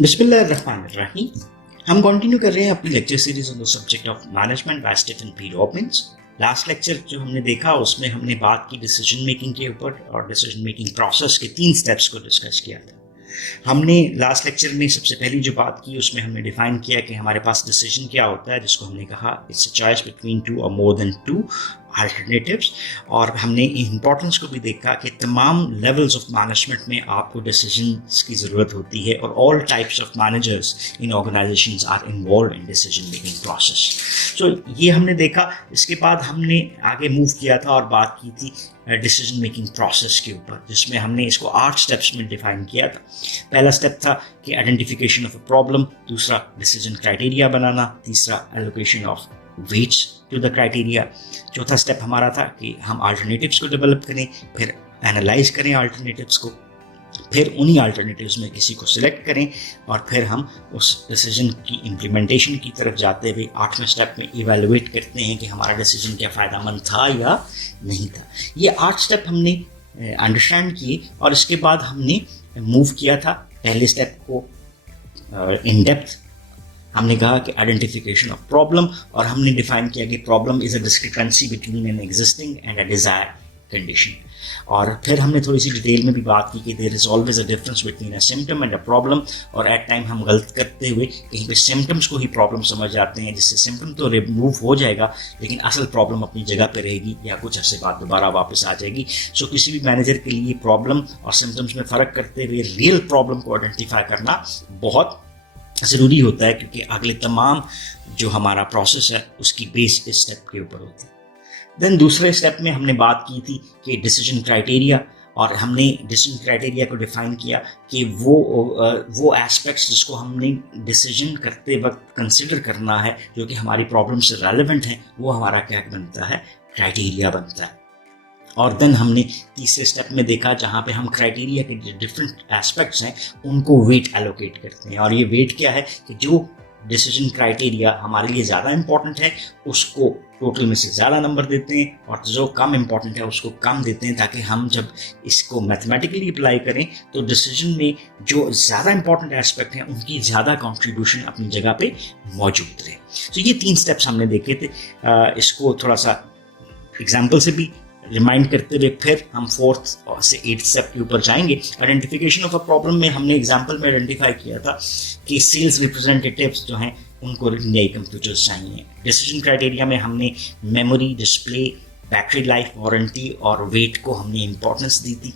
बिस्मिल्लाहिर्रहमानिर्रहीम। हम कंटिन्यू कर रहे हैं अपनी lecture series on the subject of management by Stephen P Robbins. Last lecture जो हमने देखा उसमें हमने बात की डिसीजन मेकिंग के ऊपर और डिसीजन मेकिंग प्रोसेस के 3 स्टेप्स को डिस्कस किया था। हमने लास्ट लेक्चर में सबसे पहली जो बात की उसमें हमने डिफाइन किया कि हमारे पास डिसीजन क्या होता है, जिसको हमने कहा इट्स अ चॉइस बिटवीन 2 और मोर देन 2 अल्टरनेटिव्स। और हमने इंपॉर्टेंस को भी देखा कि तमाम लेवल्स ऑफ मैनेजमेंट में आपको डिसीजंस की ज़रूरत होती है और all types of managers in organizations are involve in decision making process. So ये हमने देखा। इसके बाद हमने आगे मूव किया था और बात की थी डिसीजन मेकिंग प्रोसेस के ऊपर, जिसमें हमने इसको 8 स्टेप्स में डिफाइन किया था। पहला स्टेप था कि आइडेंटिफिकेशन ऑफ अ प्रॉब्लम, दूसरा डिसीजन क्राइटेरिया बनाना, तीसरा allocation of weights to the criteria, चौथा स्टेप हमारा था कि हम अल्टरनेटिव्स को डेवलप करें, फिर एनालाइज करें अल्टरनेटिव्स को, फिर उन्हीं अल्टरनेटिव्स में किसी को सिलेक्ट करें और फिर हम उस डिसीजन की इम्प्लीमेंटेशन की तरफ जाते हुए 8वें स्टेप में इवेलुएट करते हैं कि हमारा डिसीजन क्या फ़ायदेमंद था या नहीं था। ये 8 स्टेप हमने अंडरस्टैंड किए और इसके बाद हमने मूव किया था पहले स्टेप को इन डेप्थ। हमने कहा कि आइडेंटिफिकेशन ऑफ प्रॉब्लम, और हमने डिफाइन किया कि problem is a discrepancy between an existing and a desire condition. और फिर हमने थोड़ी सी डिटेल में भी बात की कि there is always a difference between a symptom and a problem, और एट टाइम हम गलत करते हुए कहीं पे सिम्टम्स को ही प्रॉब्लम समझ जाते हैं, जिससे सिम्टम तो रिमूव हो जाएगा लेकिन असल प्रॉब्लम अपनी जगह पे रहेगी या कुछ अर्से बाद दोबारा वापस आ जाएगी। सो किसी भी मैनेजर के लिए प्रॉब्लम और सिम्टम्स में फ़र्क करते हुए रियल प्रॉब्लम को आइडेंटिफाई करना बहुत ज़रूरी होता है, क्योंकि अगले तमाम जो हमारा प्रोसेस है उसकी बेस इस स्टेप के ऊपर होती है। देन दूसरे स्टेप में हमने बात की थी कि डिसीजन क्राइटेरिया, और हमने डिसीजन क्राइटेरिया को डिफाइन किया कि वो एस्पेक्ट्स जिसको हमने डिसीजन करते वक्त कंसिडर करना है जो कि हमारी प्रॉब्लम से रेलेवेंट है, वो हमारा क्या बनता है, क्राइटेरिया बनता है। और देन हमने तीसरे स्टेप में देखा जहाँ पे हम क्राइटेरिया के जो डिफरेंट एस्पेक्ट्स हैं उनको वेट एलोकेट करते हैं, और ये वेट क्या है कि जो डिसीजन क्राइटेरिया हमारे लिए ज़्यादा इंपॉर्टेंट है उसको टोटल में से ज़्यादा नंबर देते हैं और जो कम इंपॉर्टेंट है उसको कम देते हैं, ताकि हम जब इसको मैथमेटिकली अप्लाई करें तो डिसीजन में जो ज़्यादा इंपॉर्टेंट एस्पेक्ट हैं उनकी ज़्यादा कंट्रीब्यूशन अपनी जगह पे मौजूद रहे। तो ये 3 स्टेप्स हमने देखे थे। इसको थोड़ा सा एग्जाम्पल से भी रिमाइंड करते हुए फिर हम 4th से 8th स्टेप के ऊपर जाएंगे। आइडेंटिफिकेशन ऑफ अ प्रॉब्लम में हमने एग्जांपल में आइडेंटिफाई किया था कि सेल्स रिप्रेजेंटेटिव्स जो हैं उनको नए कंप्यूटर्स चाहिए। डिसीजन क्राइटेरिया में हमने memory, display, battery life, warranty और वेट को हमने इंपॉर्टेंस दी थी,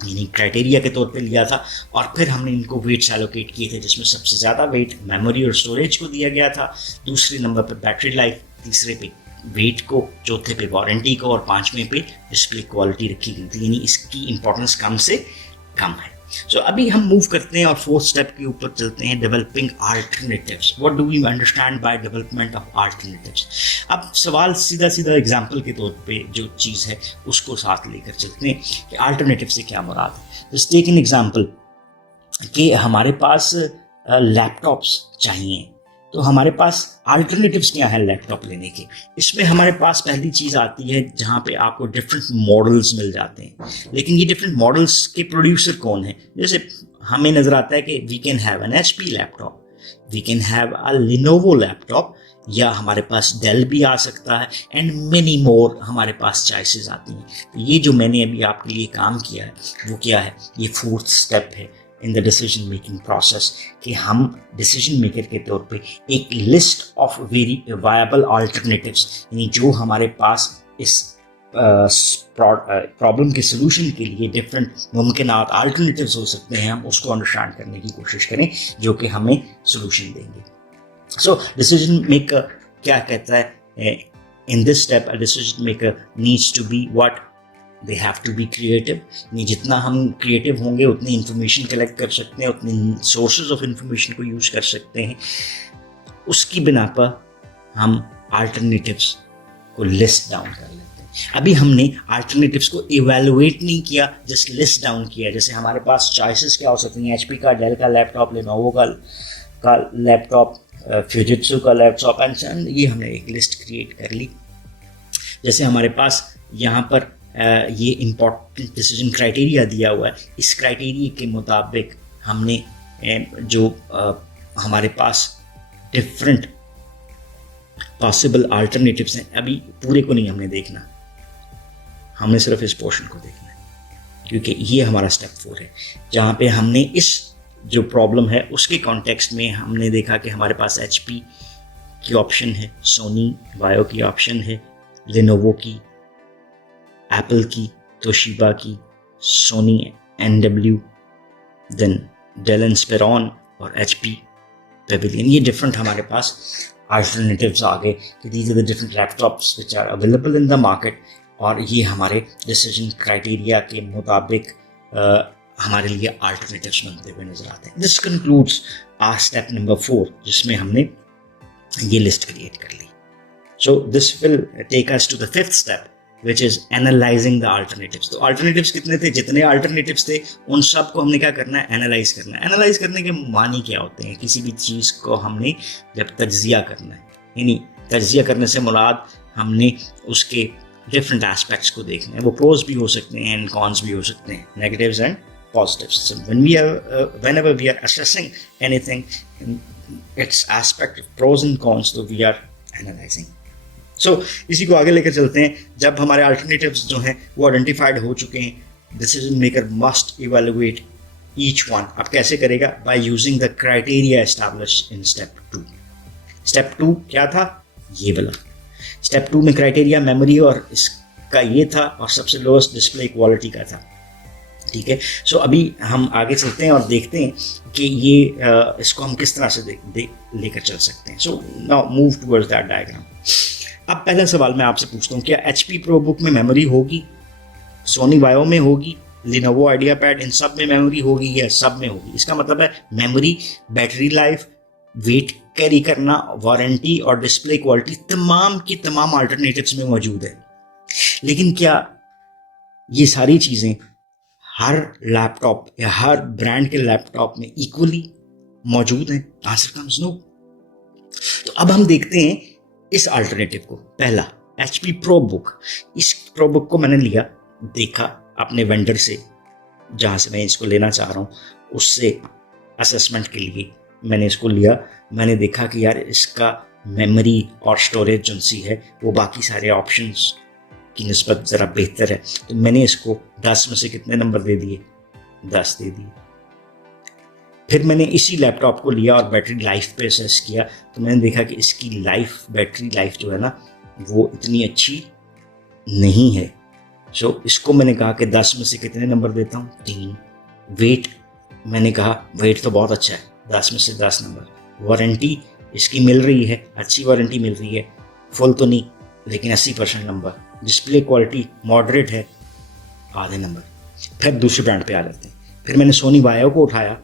यानी क्राइटेरिया के तौर पे लिया था। और फिर हमने इनको वेट्स एलोकेट किए थे, जिसमें सबसे ज़्यादा वेट मेमोरी और स्टोरेज को दिया गया था, दूसरे नंबर पर बैटरी लाइफ, तीसरे पे वेट को, चौथे पे वारंटी को और 5वें पे डिस्प्ले क्वालिटी रखी गई थी, यानी इसकी इंपॉर्टेंस कम से कम है। सो अभी हम मूव करते हैं और 4th स्टेप के ऊपर चलते हैं, developing alternatives. What do we understand by development of alternatives. अब सवाल सीधा सीधा एग्जांपल के तौर पे जो चीज़ है उसको साथ लेकर चलते हैं कि अल्टरनेटिव से क्या मुराद है। जस्ट टेक एन एग्जांपल कि हमारे पास लैपटॉप्स चाहिए, तो हमारे पास अल्टरनेटिव्स क्या है लैपटॉप लेने के। इसमें हमारे पास पहली चीज़ आती है जहाँ पे आपको डिफरेंट मॉडल्स मिल जाते हैं, लेकिन ये डिफरेंट मॉडल्स के प्रोड्यूसर कौन है। जैसे हमें नज़र आता है कि we can have an HP laptop, we can have a Lenovo laptop, या हमारे पास डेल भी आ सकता है, एंड मेनी मोर हमारे पास चॉइसेस आती हैं। तो ये जो मैंने अभी आपके लिए काम किया है वो क्या है, ये 4th स्टेप है इन द डिसीजन मेकिंग प्रोसेस, कि हम डिसीजन मेकर के तौर पे एक list of very viable alternatives, यानी जो हमारे पास इस प्रॉब्लम के सोल्यूशन के लिए डिफरेंट मुमकिन अल्टरनेटिव्स हो सकते हैं, हम उसको अंडरस्टैंड करने की कोशिश करें जो कि हमें सोल्यूशन देंगे। सो डिसीजन मेकर क्या कहता है in this step, a decision maker needs to be what, they have to be creative. जितना हम क्रिएटिव होंगे उतनी इंफॉर्मेशन कलेक्ट कर सकते हैं, उतनी सोर्सेज ऑफ इंफॉर्मेशन को यूज़ कर सकते हैं। उसकी बिना पर हम अल्टरनेटिव्स को लिस्ट डाउन कर लेते हैं। अभी हमने अल्टरनेटिव्स को इवेलुएट नहीं किया, जस्ट लिस्ट डाउन किया। जैसे हमारे पास चॉइसेस क्या हो सकती हैं, HP का, डेल का लैपटॉप, लेनोवो का लैपटॉप, फ्यूजित्सु का लैपटॉप, एंड ये हमने एक लिस्ट क्रिएट कर ली। जैसे हमारे पास यहाँ पर ये इम्पॉर्टेंट डिसीजन क्राइटेरिया दिया हुआ है, इस क्राइटेरिया के मुताबिक हमने जो हमारे पास डिफरेंट पॉसिबल अल्टरनेटिव्स हैं, अभी पूरे को नहीं हमने देखना, हमने सिर्फ इस पोर्शन को देखना है, क्योंकि ये हमारा स्टेप 4 है, जहाँ पे हमने इस जो प्रॉब्लम है उसके कॉन्टेक्स्ट में हमने देखा कि हमारे पास HP की ऑप्शन है, सोनी वायो की ऑप्शन है, लेनोवो की, एप्पल की, तोशिबा की, Sony NW, then Dell Inspiron और HP पेविलियन। ये डिफरेंट हमारे पास अल्टरनेटिव्स आ गए कि these are the different laptops which are available in the market, और ये हमारे डिसीजन क्राइटेरिया के मुताबिक हमारे लिए अल्टरनेटिव्स बनते हुए नजर आते हैं। This concludes our step number 4, जिसमें हमने ये लिस्ट क्रिएट कर ली। So this will take us to the 5th step, which is analyzing the alternatives. तो अल्टरनेटिव्स कितने थे? जितने अल्टरनेटिव्स थे उन सब को हमने क्या करना है? एनालाइज करना है। एनालाइज करने के मानी क्या होते हैं? किसी भी चीज़ को हमने जब तज्जिया करना है, यानी तज्जिया करने से मुराद हमने उसके डिफरेंट एस्पेक्ट्स को देखना है। वो प्रोज भी हो सकते हैं एंड कॉन्स भी हो सकते हैं, negatives and positives. So whenever we are assessing anything in its aspect of pros and cons, तो we are analyzing. So इसी को आगे लेकर चलते हैं। जब हमारे अल्टरनेटिव्स जो हैं वो आइडेंटिफाइड हो चुके हैं, decision maker must evaluate each one. अब कैसे करेगा? By using the criteria established in step 2। Step 2 क्या था? ये वाला। स्टेप 2 में क्राइटेरिया मेमोरी और इसका ये था, और सबसे लोएस्ट डिस्प्ले क्वालिटी का था। ठीक है, सो अभी हम आगे चलते हैं और देखते हैं कि ये इसको हम किस तरह से लेकर चल सकते हैं। So now move towards that diagram. अब पहला सवाल मैं आपसे पूछता हूँ, क्या HP प्रोबुक में मेमोरी होगी? सोनी वायो में होगी? लिनोवो आइडिया पैड, इन सब में मेमोरी होगी या सब में होगी? इसका मतलब है memory, battery life, wait carry करना, वारंटी और डिस्प्ले क्वालिटी तमाम की तमाम अल्टरनेटिव्स में मौजूद है। लेकिन क्या ये सारी चीज़ें हर लैपटॉप या हर ब्रांड के लैपटॉप में इक्वली मौजूद हैं? Answer comes no. तो अब हम देखते हैं इस अल्टरनेटिव को। पहला HP प्रोबुक। इस प्रोबुक को मैंने लिया, देखा अपने वेंडर से जहाँ से मैं इसको लेना चाह रहा हूँ उससे असेसमेंट के लिए मैंने इसको लिया। मैंने देखा कि यार इसका मेमोरी और स्टोरेज जो सी है वो बाकी सारे ऑप्शंस की निस्बत ज़रा बेहतर है, तो मैंने इसको 10 में से कितने नंबर दे दिए? 10 दे दिए। फिर मैंने इसी लैपटॉप को लिया और बैटरी लाइफ पे असेस किया, तो मैंने देखा कि इसकी बैटरी लाइफ जो है ना वो इतनी अच्छी नहीं है। सो इसको मैंने कहा कि 10 में से कितने नंबर देता हूँ? 3। वेट, मैंने कहा वेट तो बहुत अच्छा है, 10 में से 10 नंबर। वारंटी इसकी मिल रही है, अच्छी वारंटी मिल रही है, फुल तो नहीं लेकिन 80% नंबर। डिस्प्ले क्वालिटी मॉडरेट है, आधे नंबर। फिर दूसरे ब्रांड पे आ जाते हैं। फिर मैंने सोनी वायो को उठाया,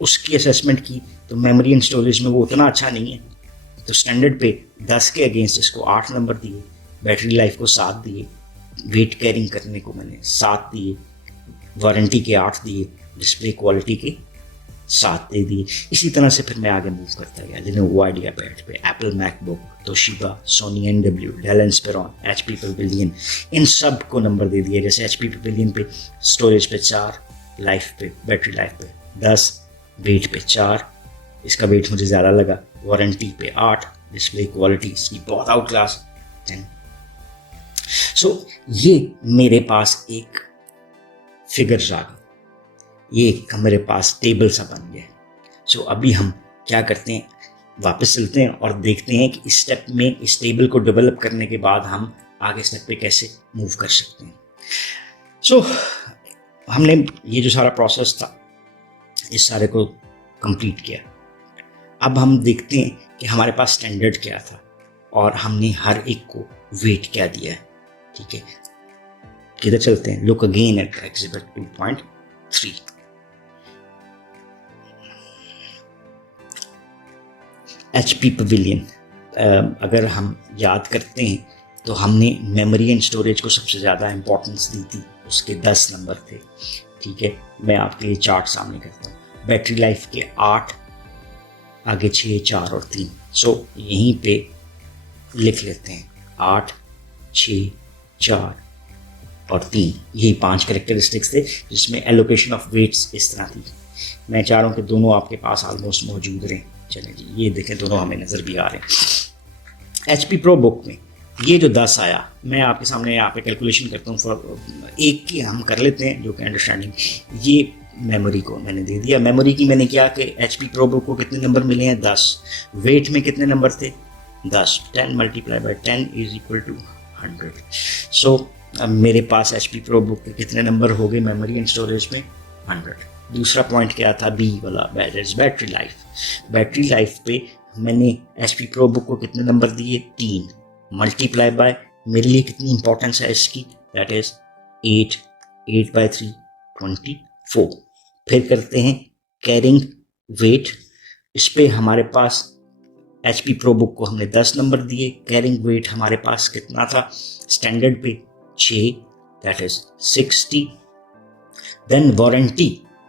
उसकी असेसमेंट की, तो मेमोरी एंड स्टोरेज में वो उतना अच्छा नहीं है, तो स्टैंडर्ड पे 10 के अगेंस्ट इसको 8 नंबर दिए, बैटरी लाइफ को 7 दिए, वेट कैरिंग करने को मैंने 7 दिए, वारंटी के 8 दिए, डिस्प्ले क्वालिटी के 7 दे दिए। इसी तरह से फिर मैं आगे मूव करता गया। लिनोवो आइडिया पैड पे, Apple MacBook, Toshiba, Sony NW, Dell Inspiron, HP Pavilion, इन सब को नंबर दे दिए। जैसे HP पेविलियन पे स्टोरेज पे 4, लाइफ पे, बैटरी लाइफ पे 10, वेट पे 4, इसका वेट मुझे ज़्यादा लगा, वारंटी पे 8, डिस्प्ले क्वालिटी इसकी बहुत आउट क्लास 10। सो ये मेरे पास एक फिगर्स आ गई, ये एक मेरे पास टेबल सा बन गया। सो अभी हम क्या करते हैं, वापस चलते हैं और देखते हैं कि इस स्टेप में इस टेबल को डेवलप करने के बाद हम आगे स्टेप पे कैसे मूव कर सकते हैं। सो हमने ये जो सारा प्रोसेस था इस सारे को कंप्लीट किया। अब हम देखते हैं कि हमारे पास स्टैंडर्ड क्या था और हमने हर एक को वेट क्या दिया है। ठीक है, किधर चलते हैं? Look again at exhibit 2.3। HP Pavilion, अगर हम याद करते हैं तो हमने मेमोरी एंड स्टोरेज को सबसे ज़्यादा इंपॉर्टेंस दी थी, उसके 10 नंबर थे। ठीक है, मैं आपके लिए चार्ट सामने करता हूँ। बैटरी लाइफ के 8, आगे 6, 4 और 3। सो यहीं पे लिख लेते हैं 8, 6, 4 और 3, यही 5 कैरेक्टरिस्टिक्स थे जिसमें एलोकेशन ऑफ वेट्स इस तरह थी। मैं चाह रहा हूँ कि दोनों आपके पास ऑलमोस्ट मौजूद रहें। चलें जी, ये देखें दोनों हमें नज़र भी आ रहे हैं। HP प्रो बुक में ये जो 10 आया, मैं आपके सामने यहाँ पे कैलकुलेशन करता हूँ, एक की हम कर लेते हैं जो कि अंडरस्टैंडिंग। ये मेमोरी को मैंने दे दिया, मेमोरी की मैंने क्या कि HP प्रो बुक को कितने नंबर मिले हैं 10, वेट में कितने नंबर थे 10, 10 multiply by 10 is equal to 100। So अब मेरे पास HP प्रो बुक के कितने नंबर हो गए मेमोरी एंड स्टोरेज में 100। दूसरा पॉइंट क्या था बी वाला, बैटरी लाइफ। बैटरी लाइफ पे मैंने HP प्रो बुक को कितने नंबर दिए 3 मल्टीप्लाई बाय, मेरे लिए कितनी इंपॉर्टेंस है इसकी, दैट इज 8, 8 बाई 3 24। फिर करते हैं कैरिंग वेट, इस पे हमारे पास HP प्रो बुक को हमने 10 नंबर दिए, कैरिंग वेट हमारे पास कितना था स्टैंडर्ड पे 6, दैट इज 60। देन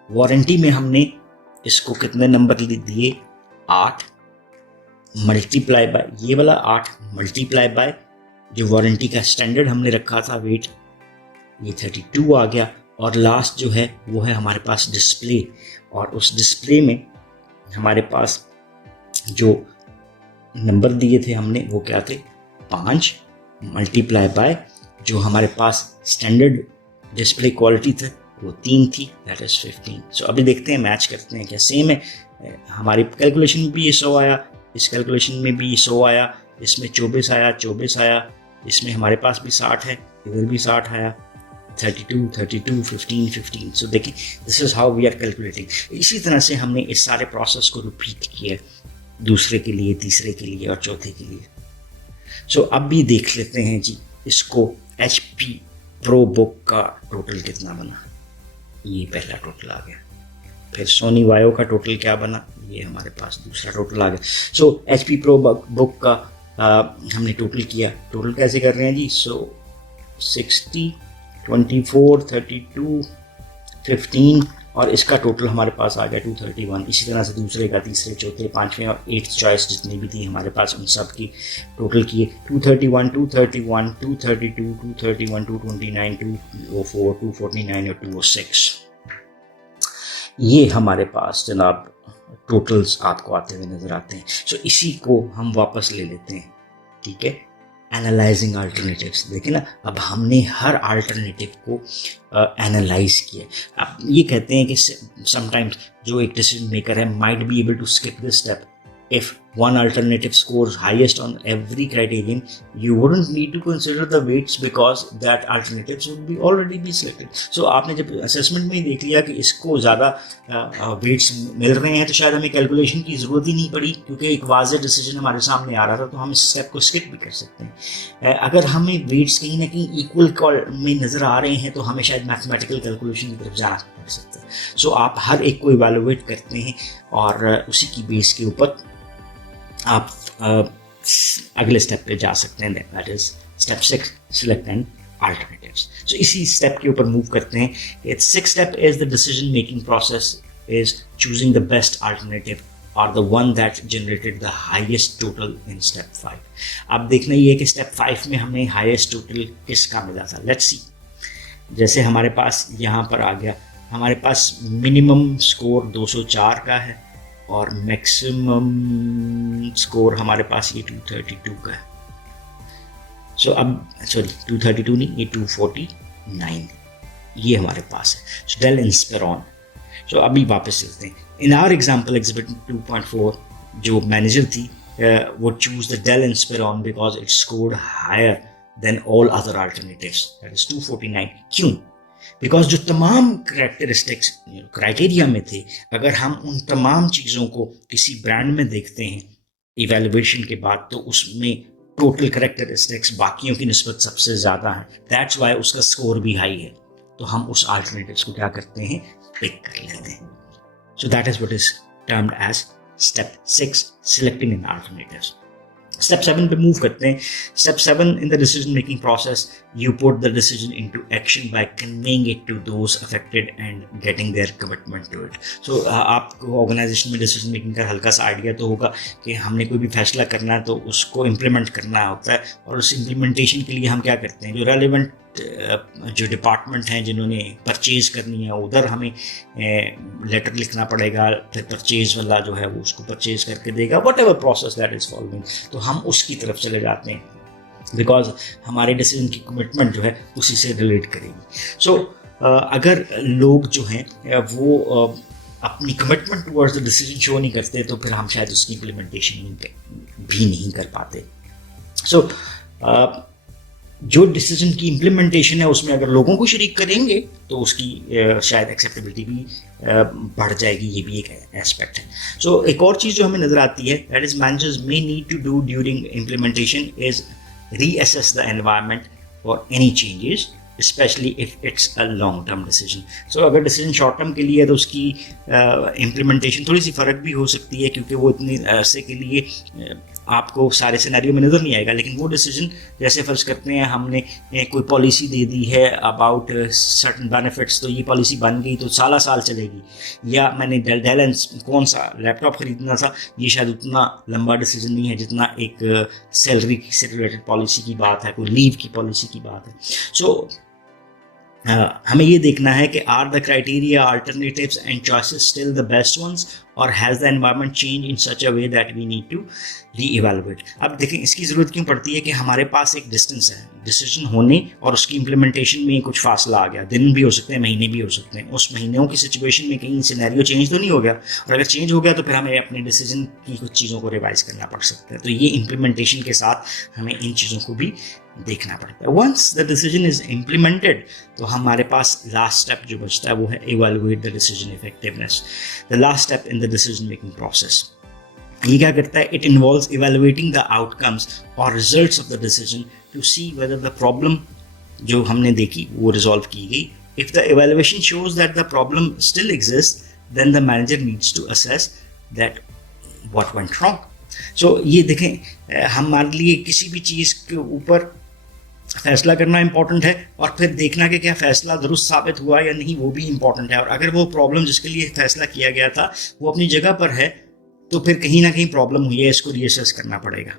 वारंटी में हमने इसको कितने नंबर दिए 8 मल्टीप्लाई बाय, ये वाला 8 मल्टीप्लाई बाय जो वारंटी का स्टैंडर्ड हमने रखा था वेट, ये 32 आ गया। और लास्ट जो है वो है हमारे पास डिस्प्ले, और उस डिस्प्ले में हमारे पास जो नंबर दिए थे हमने वो क्या थे 5 मल्टीप्लाई बाय जो हमारे पास स्टैंडर्ड डिस्प्ले क्वालिटी थे वो 3 थी, दैट इज 15। सो अभी देखते हैं मैच करते हैं क्या सेम है। हमारी कैलकुलेशन में भी ये 100 आया, इस कैलकुलेशन में भी 100 आया, इसमें 24 आया, 24 आया, इसमें हमारे पास भी 60 है, इधर भी 60 आया, 32, 32, 15, 15। सो देखिए this is how we are calculating. इसी तरह से हमने इस सारे प्रोसेस को रिपीट किया दूसरे के लिए, तीसरे के लिए और चौथे के लिए। सो अब भी देख लेते हैं जी इसको HP प्रो बुक का टोटल कितना बना, ये पहला टोटल आ गया। फिर सोनी वायो का टोटल क्या बना, ये हमारे पास दूसरा टोटल आ गया। सो HP प्रो बुक का हमने टोटल किया, टोटल कैसे कर रहे हैं जी, सो 60, 24, 32, 15 और इसका टोटल हमारे पास आ गया 231। इसी तरह से दूसरे का, तीसरे, चौथे, पांचवें और 8th चॉइस जितनी भी थी हमारे पास उन सब की टोटल किए 231, 231, 232, 231, 229, 204, 249 और 206। ये हमारे पास जनाब टोटल्स आपको आते हुए नजर आते हैं। सो इसी को हम वापस ले लेते हैं, ठीक है। एनालाइजिंग अल्टरनेटिव्स, देखिए ना, अब हमने हर अल्टरनेटिव को एनालाइज किया। अब ये कहते हैं कि समटाइम्स जो एक डिसीजन मेकर है might be able to skip this step if one alternative scores highest on every criterion. You wouldn't need to consider the weights because that alternatives would be already be selected. So आपने जब assessment में ही देख लिया कि इसको ज़्यादा weights मिल रहे हैं तो शायद हमें calculation की ज़रूरत ही नहीं पड़ी, क्योंकि एक वाज़ेह decision हमारे सामने आ रहा था, तो हम इस step को skip भी कर सकते हैं। अगर हमें weights कहीं ना कहीं equal में नज़र आ रहे हैं तो हमें शायद mathematical calculation की तरफ जाना पड़ सकता है। So आप हर एक को evaluate करते हैं और उसी की बेस के ऊपर आप अगले स्टेप पे जा सकते हैं, that is step 6, select and alternatives. So इसी स्टेप के ऊपर मूव करते हैं। It's 6 step is the decision making process is choosing the best alternative और the one that generated the highest total in step 5। अब देखना ये है कि स्टेप 5 में हमें हाईएस्ट टोटल किसका मिला था। लेट्स सी, जैसे हमारे पास यहाँ पर आ गया, हमारे पास मिनिमम स्कोर 204 का है और मैक्सिमम स्कोर हमारे पास ये 232 का है। सो अब सॉरी 232 नहीं, ये 249 ये हमारे पास है। So del इंस्पेरॉन। सो अभी वापस चलते हैं। इन आवर एग्जाम्पल एग्जिबिट 2.4 जो मैनेजर थी वो choose the Dell Inspiron because it scored higher than all other alternatives, that is 249। क्यों? बिकॉज जो तमाम करेक्टरिस्टिक्स क्राइटेरिया में थे, अगर हम उन तमाम चीज़ों को किसी ब्रांड में देखते हैं इवेल्युएशन के बाद, तो उसमें टोटल करेक्टरिस्टिक्स बाकियों की निस्बत सबसे ज़्यादा है, दैट्स वाई उसका स्कोर भी हाई है। तो हम उस अल्टरनेटिव्स को क्या करते हैं, पिक कर लेते हैं। So that is what is termed as step 6, selecting an alternatives. Step 7 पे मूव करते हैं। Step 7 in the decision making process, you put the decision into action by conveying it to those affected and getting their commitment to it. So आपको organization में decision making का हल्का सा idea तो होगा कि हमने कोई भी फैसला करना है तो उसको इम्प्लीमेंट करना होता है, और उस इम्प्लीमेंटेशन के लिए हम क्या करते हैं, जो रेलिवेंट जो डिपार्टमेंट हैं जिन्होंने परचेज करनी है उधर हमें लेटर लिखना पड़ेगा, फिर परचेज वाला जो है वो उसको परचेज करके देगा, what ever process that is following, तो हम उसकी तरफ चले जाते हैं बिकॉज हमारे डिसीजन की कमिटमेंट जो है उसी से रिलेट करेगी। सो अगर लोग जो हैं वो अपनी commitment towards the decision show नहीं करते तो फिर हम शायद उसकी इम्प्लीमेंटेशन भी नहीं कर पाते। सो जो डिसीजन की इम्प्लीमेंटेशन है उसमें अगर लोगों को शरीक करेंगे तो उसकी शायद एक्सेप्टेबिलिटी भी बढ़ जाएगी, ये भी एक एस्पेक्ट है। सो एक और चीज़ जो हमें नज़र आती है that is managers may need to do during implementation is reassess the environment for any changes specially if it's a long term decision. So अगर डिसीजन शॉर्ट टर्म के लिए है तो उसकी इम्प्लीमेंटेशन थोड़ी सी फ़र्क भी हो सकती है क्योंकि वो इतनी अरसे के लिए आपको सारे सिनेरियो में नज़र नहीं आएगा। लेकिन वो डिसीजन जैसे फ़र्ज़ करते हैं हमने कोई पॉलिसी दे दी है अबाउट सर्टन बेनिफिट्स, तो ये पॉलिसी बन गई तो साल साल चलेगी, या मैंने डेल कौन सा लैपटॉप ख़रीदना था, ये शायद उतना लंबा डिसीजन नहीं है जितना एक सैलरी से रिलेटेड पॉलिसी की बात है, कोई लीव की पॉलिसी की बात है। सो हमें ये देखना है कि are the criteria alternatives and choices still the best ones और has the environment change in such a way that we need to reevaluate. अब देखें इसकी ज़रूरत क्यों पड़ती है कि हमारे पास एक डिस्टेंस है डिसीजन होने और उसकी इम्प्लीमेंटेशन में कुछ फासला आ गया, दिन भी हो सकते हैं, महीने भी हो सकते हैं। उस महीनों की सिचुएशन में कहीं सिनेरियो चेंज तो नहीं हो गया, और अगर चेंज हो गया तो फिर हमें अपने डिसीजन की कुछ चीज़ों को रिवाइज करना पड़ सकता है। तो ये इम्प्लीमेंटेशन के साथ हमें इन चीज़ों को भी देखना पड़ता है। Once the decision is implemented तो हमारे पास लास्ट स्टेप जो बचता है वो है evaluate the decision effectiveness, the last step in the decision making process. ये क्या करता है? It involves evaluating the outcomes और results of the decision to see whether the problem जो हमने देखी वो रिजॉल्व की गई। If the evaluation shows that the problem still exist then the manager needs to assess that what went wrong. So ये देखें हमारे लिए किसी भी चीज़ के ऊपर फैसला करना इंपॉर्टेंट है और फिर देखना कि क्या फैसला दुरुस्त साबित हुआ या नहीं वो भी इंपॉर्टेंट है। और अगर वो प्रॉब्लम जिसके लिए फैसला किया गया था वो अपनी जगह पर है तो फिर कहीं ना कहीं प्रॉब्लम हुई है, इसको रीअसेस करना पड़ेगा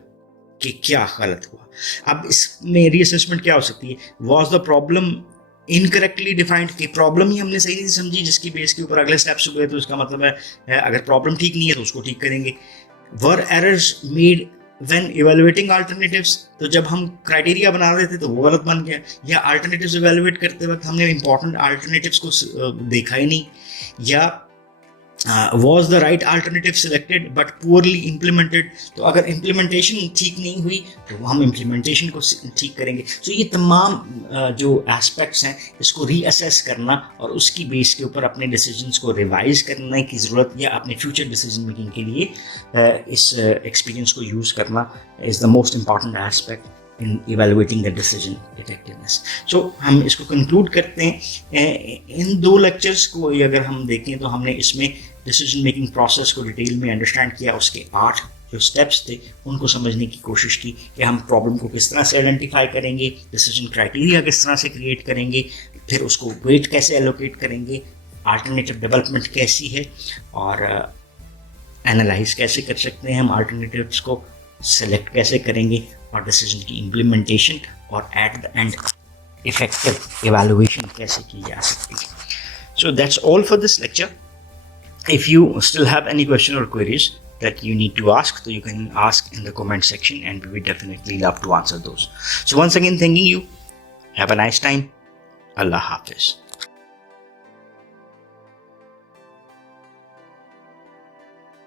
कि क्या गलत हुआ। अब इसमें रीअसेसमेंट क्या हो सकती है? Was the problem incorrectly defined, कि प्रॉब्लम ही हमने सही नहीं समझी जिसकी बेस के ऊपर अगले स्टेप्स हुए, तो इसका मतलब है अगर प्रॉब्लम ठीक नहीं है तो उसको ठीक करेंगे। Were errors made when evaluating alternatives, तो जब हम क्राइटेरिया बना रहे थे तो वो गलत बन गया, या अल्टरनेटिव्स इवैल्यूएट करते वक्त हमने इंपॉर्टेंट अल्टरनेटिव्स को देखा ही नहीं, या was the right alternative selected but poorly implemented, तो अगर implementation ठीक नहीं हुई तो हम implementation को ठीक करेंगे। तो ये तमाम जो aspects हैं इसको reassess करना और उसकी बेस के ऊपर अपने decisions को revise करने की ज़रूरत या अपने future decision making के लिए इस experience को use करना is the most important aspect in evaluating the decision effectiveness. So हम इसको conclude करते हैं। इन दो lectures को अगर हम देखें तो हमने इसमें डिसीजन मेकिंग प्रोसेस को डिटेल में अंडरस्टैंड किया, उसके 8 जो स्टेप्स थे उनको समझने की कोशिश की कि हम प्रॉब्लम को किस तरह से आइडेंटिफाई करेंगे, डिसीजन क्राइटेरिया किस तरह से क्रिएट करेंगे, फिर उसको वेट कैसे एलोकेट करेंगे, अल्टरनेटिव डेवलपमेंट कैसी है और एनालाइज कैसे कर सकते हैं हम, अल्टरनेटिव्स को सेलेक्ट कैसे करेंगे और डिसीजन की इम्प्लीमेंटेशन और at the end effective evaluation कैसे की जा सकती है। So that's all for this lecture. If you still have any question or queries that you need to ask, so you can ask in the comment section and we would definitely love to answer those. So once again, thanking you. Have a nice time. Allah Hafiz.